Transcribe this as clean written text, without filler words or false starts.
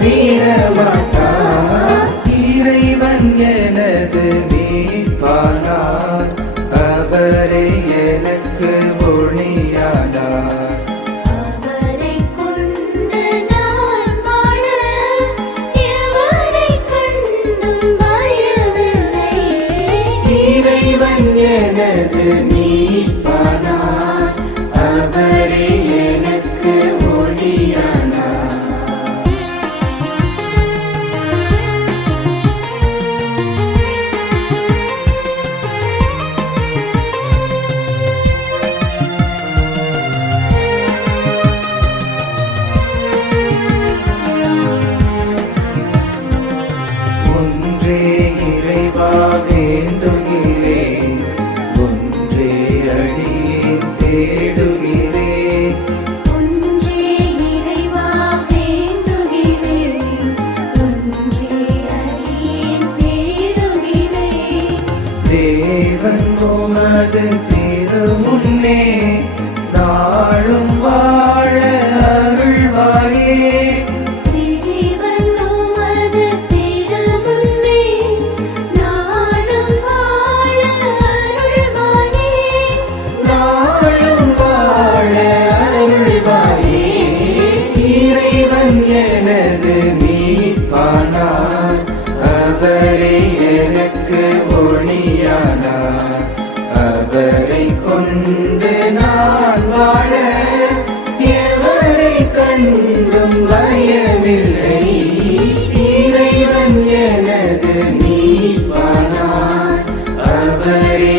விட மாட்டார். இறைவன் எனது மீட்பானார், அவரே எனக்கு ஒளியானார். இறைவன் எனது மீட்பானார், அவரே எனக்கு ஒளியானார். ஒன்றே இறைவா வேண்டுகிறேன், ஒன்றே அடியேன் தேடுகிறேன். ஒன்றே இறைவா வேண்டுகிறேன், ஒன்றே அடியேன் தேடுகிறேன். தேவன் உமது திருமுன்னே நாளும் வாழ அருள்வாயே. தேவன் உமது திருமுன்னே நாளும் வாழ அருள்வாயே. நாளும் வாழ அருள்வாயே. இறைவன் எனது மீட்பானார், அவரே எனக்கு ஒளியானார். அவரை கொண்டு நான் வாழ எவரை கண்டும் பயமில்லை. இறைவன் எனது மீட்பானார், அவரே